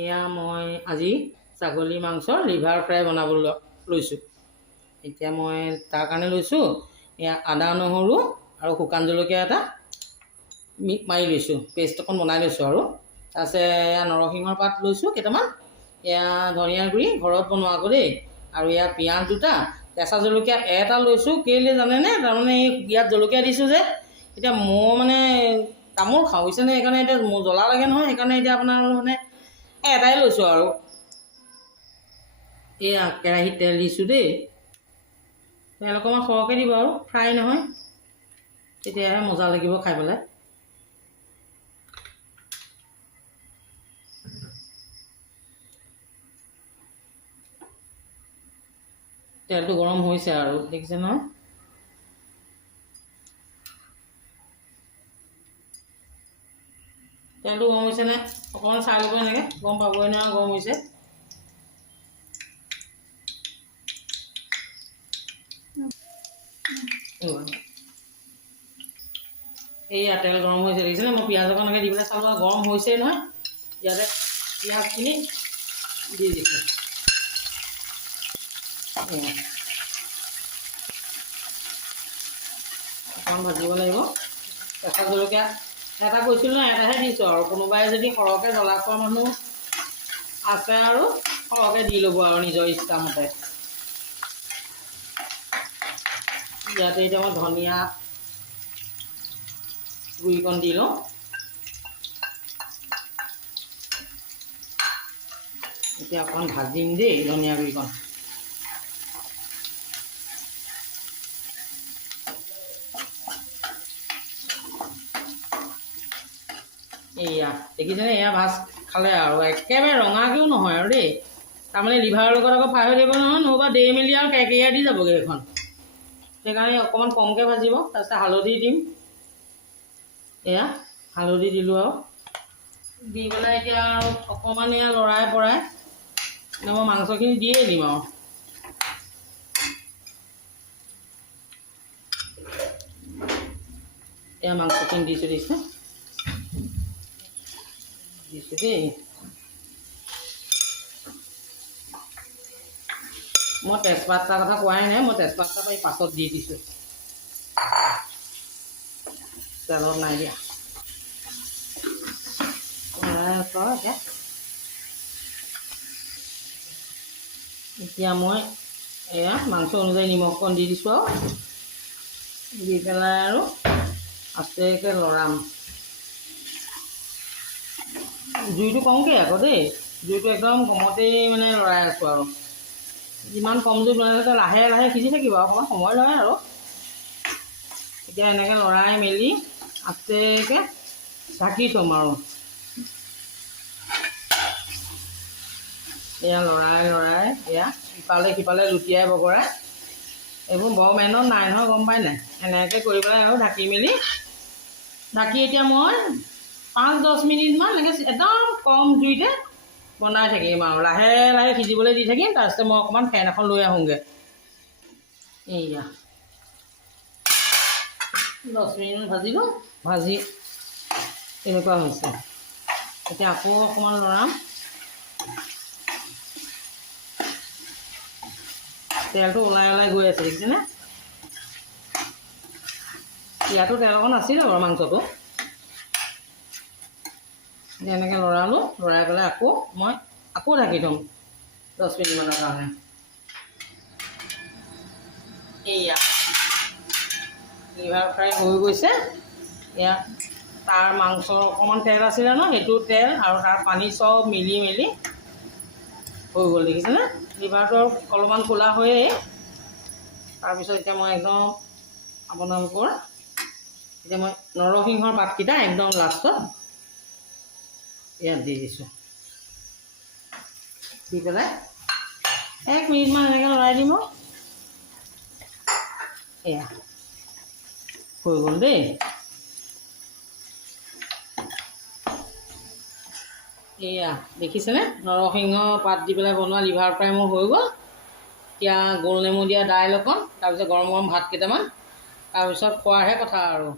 এয়া মই আজি ছাগলী মাংসৰ লিভাৰ ফ্ৰাই বনাবলৈ লৈছোঁ। এতিয়া মই তাৰ কাৰণে লৈছোঁ এয়া আদা নহৰু আৰু শুকান জলকীয়া এটা মাৰি লৈছোঁ, পেষ্ট অকণ বনাই লৈছোঁ। আৰু তাৰপিছত এয়া নৰসিংহৰ পাত লৈছোঁ কেইটামান, এয়া ধনিয়াৰ গুড়ি ঘৰত বনোৱা আকৌ দেই, আৰু এয়া পিঁয়াজ দুটা, কেঁচা জলকীয়া এটা লৈছোঁ। কেলৈ জানেনে? তাৰমানে ইয়াত জলকীয়া দিছোঁ যে, এতিয়া মই মানে তামোল খাওঁ বুজিছেনে, সেইকাৰণে এতিয়া মোৰ জ্বলা লাগে নহয়, সেইকাৰণে এতিয়া আপোনাৰ মানে এটাই লৈছোঁ। আৰু এয়া কেৰাহীত তেল দিছোঁ দেই, তেল অকণমান সৰহকৈ দিব আৰু ফ্ৰাই নহয়, তেতিয়াহে মজা লাগিব খাই পেলাই। তেলটো গৰম হৈছে আৰু দেখিছে নহয়। তেলটো গৰম হৈছেনে অকণমান চাই ল'ব, এনেকৈ গম পাবই নহয় গৰম হৈছে। এইয়া তেল গৰম হৈছে দেখিছেনে, মই পিঁয়াজ অকণকৈ দি পেলাই চালোঁ গৰম হৈছেই নহয়। ইয়াতে পিঁয়াজখিনি দি দিছোঁ। অকণমান ভাজিব লাগিব। কেঁচা জলকীয়া এটা কৈছিলোঁ নহয়, এটাহে দিছোঁ। আৰু কোনোবাই যদি সৰহকৈ জ্বলা খোৱা মানুহ আছে আৰু সৰহকৈ দি ল'ব আৰু নিজৰ ইচ্ছামতে। ইয়াতে এতিয়া মই ধনিয়া গুড়িকণ দি লওঁ। এতিয়া অকণমান ভাজিম দেই ধনিয়া গুড়িকণ। এয়া দেখিছেনে, এয়া ভাজ খালে আৰু একেবাৰে ৰঙাকৈও নহয় আৰু দেই, তাৰমানে লিভাৰৰ লগত আকৌ ফ্ৰাই হৈ থাকিব নহয়, নহ'বা দেই মেলি আৰু কেৰকেৰীয়া দি যাবগৈ এইখন। সেইকাৰণে অকণমান কমকৈ ভাজিব। তাৰপিছত হালধি দিম, এয়া হালধি দিলোঁ আৰু দি পেলাই এতিয়া আৰু অকণমান এয়া লৰাই পৰাই মই মাংসখিনি দিয়েই দিম আৰু এয়া মাংসখিনি দিছোঁ দিছোঁ দেই। মই তেজপাতৰ কথা কোৱাই নাই, মই তেজপাতটা পাছত দি দিছোঁ, তেলত নাই দিয়া। এতিয়া মই এয়া মাংস অনুযায়ী নিমখ অকণ দি দিছোঁ আৰু দি পেলাই আৰু আস্তেকৈ লৰাম। জুইটো কমকৈ আকৌ দেই, জুইটো একদম কমতেই মানে লৰাই আছোঁ। আৰু যিমান কম জুইত বনাইছে লাহে লাহে সিজি থাকিব, অকণমান সময় লয় আৰু। এতিয়া এনেকৈ লৰাই মেলি আস্তেকৈ ঢাকি থ'ম আৰু এয়া লৰাই লৰাই এয়া ইফালে সিফালে লুটিয়াই বগৰাই, এইবোৰ বৰ মেহনত নাই নহয়, গম পাই নাই। এনেকৈ কৰি পেলাই আৰু ঢাকি মেলি এতিয়া মই 5-10 মিনিটমান এনেকৈ একদম কম জুইতে বনাই থাকিম আৰু লাহে লাহে সিজিবলৈ দি থাকিম। তাৰপিছতে মই অকণমান ফেন এখন লৈ আহোঁগৈ। এইয়া 10 মিনিটমান ভাজিলোঁ, ভাজি এনেকুৱা হৈছে। এতিয়া আকৌ অকণমান লৰাম, তেলটো ওলাই ওলাই গৈ আছে দেখিছেনে। ইয়াতো তেল অকণ আছিলে বাৰু মাংসটো। এনেকৈ লৰালোঁ, লৰাই পেলাই মই আকৌ ঢাকি থ'ম 10 মিনিটমানৰ কাৰণে। এয়া লিভাৰ ফ্ৰাই হৈ গৈছে। এয়া তাৰ মাংসৰ অকণমান তেল আছিলে ন, সেইটো তেল আৰু তাৰ পানী চব মিলি মেলি হৈ গ'ল দেখিছেনে। লিভাৰটো অলপমান ক'লা হৈয়ে। তাৰপিছত এতিয়া মই একদম আপোনালোকৰ এতিয়া মই নৰসিংহৰ পাতকেইটা একদম লাষ্টত ইয়াত দি দিছোঁ, দি পেলাই 1 মিনিটমান এনেকৈ লৰাই দিম। এয়া হৈ গ'ল দেই। এয়া দেখিছেনে, নৰসিংহ পাত দি পেলাই বনোৱা লিভাৰ ফ্ৰাই মোৰ হৈ গ'ল। এতিয়া গোল নেমু দিয়া দাইল অকণ, তাৰপিছত গৰম গৰম ভাত কেইটামান, তাৰপিছত খোৱাৰহে কথা আৰু।